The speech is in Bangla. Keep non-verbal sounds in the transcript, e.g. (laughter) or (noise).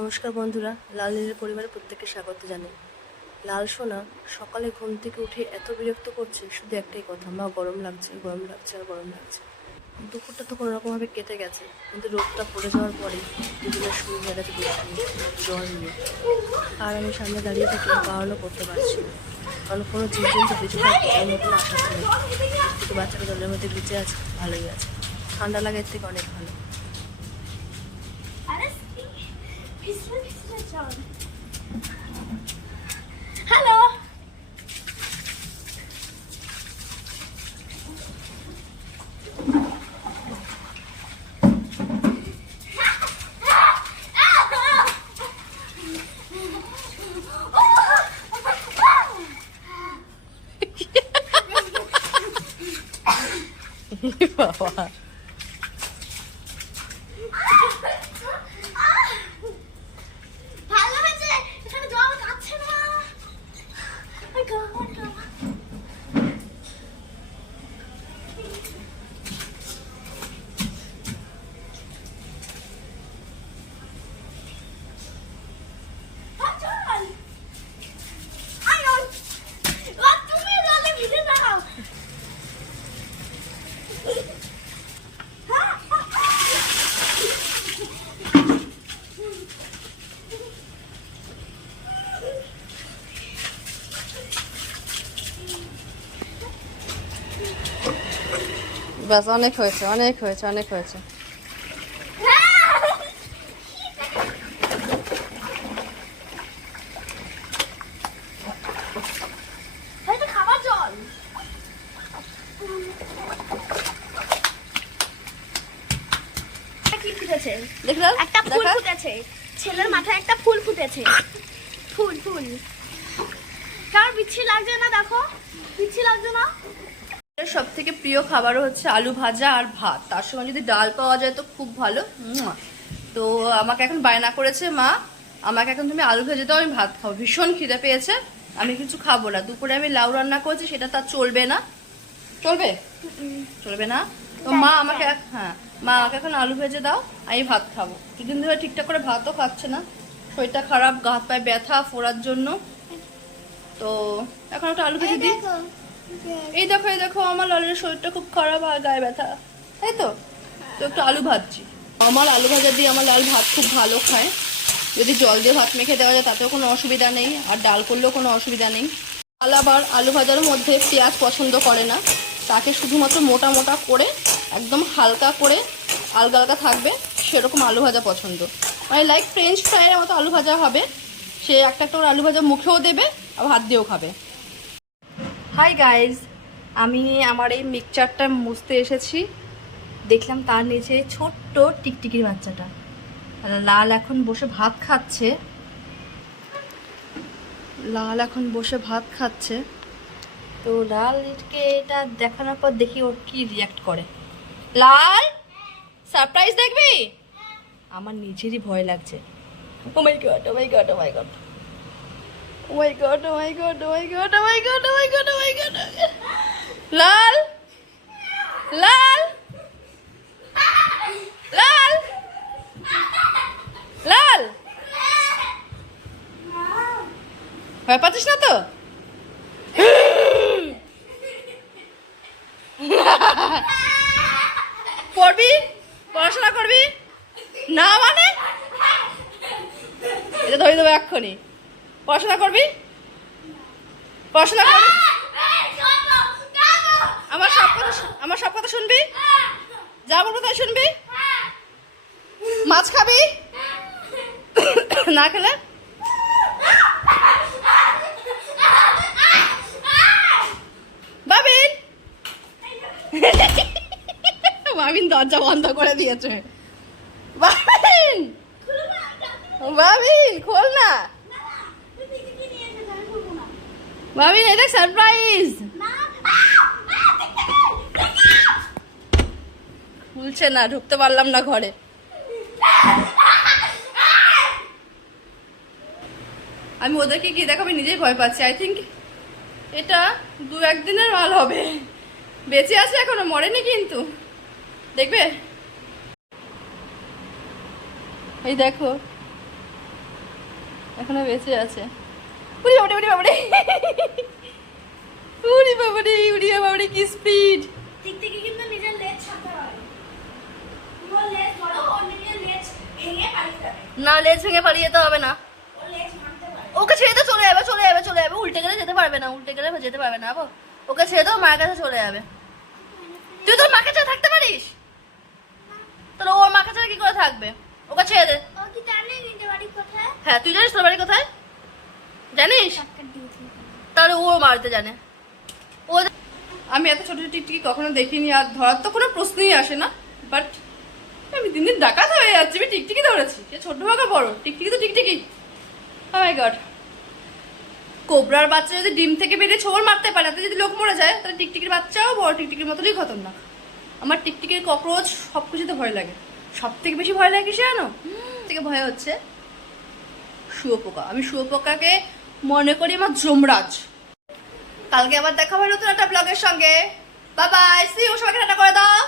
নমস্কার বন্ধুরা, লাল নীলের পরিবারের প্রত্যেককে স্বাগত জানাই। লাল সোনা সকালে ঘুম থেকে উঠে এত বিরক্ত করছে, শুধু একটাই কথা, মা, গরম লাগছে গরম লাগছে আর গরম লাগছে। দুপুরটা তো কোনোরকমভাবে কেটে গেছে, কিন্তু রোদটা পড়ে যাওয়ার পরে দুজনের শুরু হয়ে গেছে জ্বর নিয়ে। আর আমি সামনে দাঁড়িয়ে থেকে বারণও করতে পারছি না, কারণ কোনো জীবজন্তু বেঁচে থাকবে এর মতন আশা। কিন্তু বাচ্চাটা জলের মধ্যে বেঁচে আছে, ভালোই আছে। ঠান্ডা লাগে এর থেকে অনেক ভালো। Pislik sıcak. Hello. (laughs) you are. ব্যাস অনেক হয়েছে অনেক হয়েছে অনেক হয়েছে। একটা ফুল ফুটেছে। ছেলের মাথায় একটা ফুল ফুটেছে। ফুল ফুল। কার বিচ্ছি লাগছে না দেখো। বিচ্ছি লাগছে না? সব থেকে প্রিয় খাবারও হচ্ছে আলু ভাজা আর ভাত। তার সঙ্গে যদি ডাল পাওয়া যায় তো খুব ভালো। তো আমাকে এখন বায়না করেছে মা আমাকে এখন তুমি আলু ভেজে দাও আমি ভাত খাব। ভীষণ খিদে পেয়েছে আমি কিছু খাব না। দুপুরে আমি লাউ রান্না করেছি সেটা তার চলবে না। চলবে? চলবে না? তো মা আমাকে হ্যাঁ মা আমাকে এখন আলু ভেজে দাও আমি ভাত খাব। দুদিন ধরে ঠিকঠাক করে ভাতও খাচ্ছে না। শরীরটা খারাপ গা হাত পায়ে ব্যথা ফোড়ার জন্য। তো এখন একটা আলু ভেজে দিই। এই দেখো এই দেখো, আমার লালের শরীরটা খুব খারাপ, আর গায়ে ব্যথা। তাই তো? তো একটু আলু ভাজছি। আমার আলু ভাজা দিয়ে আমার লাল ভাত খুব ভালো খায়। যদি জল দিয়ে ভাত মেখে দেওয়া যায়, তাতেও কোনো অসুবিধা নেই। আর ডাল করলেও কোনো অসুবিধা নেই। লাল আবার আলু ভাজার মধ্যে পেঁয়াজ পছন্দ করে না। তাকে শুধুমাত্র মোটা মোটা করে, একদম হালকা করে আলগা আলগা থাকবে, সেরকম আলু ভাজা পছন্দ। মানে লাইক ফ্রেঞ্চ ফ্রাইয়ের মতো আলু ভাজা হবে। সে একটা একটা আলু ভাজা মুখেও দেবে, আর ভাত দিয়েও খাবে। হাই গাইজ আমি আমার এই মিক্সচারটা মুছতে এসেছি। দেখলাম তার নিচে ছোট্ট টিকটিকির বাচ্চাটা। লাল এখন বসে ভাত খাচ্ছে। লাল এখন বসে ভাত খাচ্ছে। তো লালকে এটা দেখানোর পর দেখি ওর কি রিয়াক্ট করে। লাল সারপ্রাইজ দেখবি? আমার নিজেরই ভয় লাগছে। ও my god oh my god oh my god Oh my god, oh my god, oh my god, oh my god, oh my god, oh my god. লাল লাল লাল লাল ভয় পাচ্ছিস না তো পড়বি পড়াশোনা করবি না মানে এটা ধরে দেবো এক্ষুনি পড়াশোনা করবি? পড়াশোনা করবি? আমার সব কথা আমার সব কথা শুনবি? যা বলব তাই শুনবি? মাছ খাবি? না খেলে? বাবিন? বাবিন দরজা বন্ধ করে দিয়েছে। বাবিন? বাবিন, খোল না। বাবিন এটা সারপ্রাইজ খুলছে না, ঢুকতে পারলাম না ঘরে। আমি ওদেরকে কি দেখাবো? নিজেই ভয় পাচ্ছি। আই থিঙ্ক এটা দু একদিনের মাল হবে। বেঁচে আছে এখনও, মরেনি কিন্তু। দেখবে? এই দেখো, এখনও বেঁচে আছে। উড়ি বাবারে উড়ি বাবারে উড়ি বাবারে উড়ি বাবারে কি স্পিড টিকটিকি কিন্তু নিজের লেজ ছাড়তে পারে ওর লেজ বড় ওর নিজের লেজ ভেঙে পালিয়ে যাবে না লেজ ভেঙে পালিয়ে যেতে হবে না। ওকে ছেড়ে তো চলে যাবে চলে যাবে চলে যাবে। উল্টে গেলে যেতে পারবে না উল্টে গেলে যেতে পারবে না ওকে ছেড়ে মার কাছে চলে যাবে। তুই তোর মাকে ছাড়া থাকতে পারিস? তাহলে ওর মাকে ছাড়া কি করে থাকবে? ওকে ছেড়ে দে। হ্যাঁ তুই জানিস তোর বাড়ি কোথায়? জানিস? তাহলে ও মারতে জানে। ও আমি এত ছোট টিকটিকি কখনো দেখিনি আর ধরার তো কোনো প্রশ্নই আসে না। বাট আমি দিন দিন ডাকাত হয়ে যাচ্ছি, আমি টিকটিকি ধরেছি। সে ছোট আর বড়, টিকটিকি তো টিকটিকি। ও মাই গড কোবরার বাচ্চা যদি ডিম থেকে বেরিয়ে ছোবর মারতে পারে, তাতে যদি লোক মরে যায়, তাহলে টিকটিকির বাচ্চাও বড়, টিকটিকির মতনই খতরনাক। আমার টিকটিকির ককরোচ সব কিছুতে ভয় লাগে। সব থেকে বেশি ভয় লাগে কিসে জানো? থেকে ভয় হচ্ছে শুয়োপোকা। আমি শুয়োপোকাকে মনে করি আমার যমরাজ। কালকে আবার দেখা হবে নতুন একটা ব্লগের সঙ্গে। বাবা সি সবাইকে টাটা করে দাও।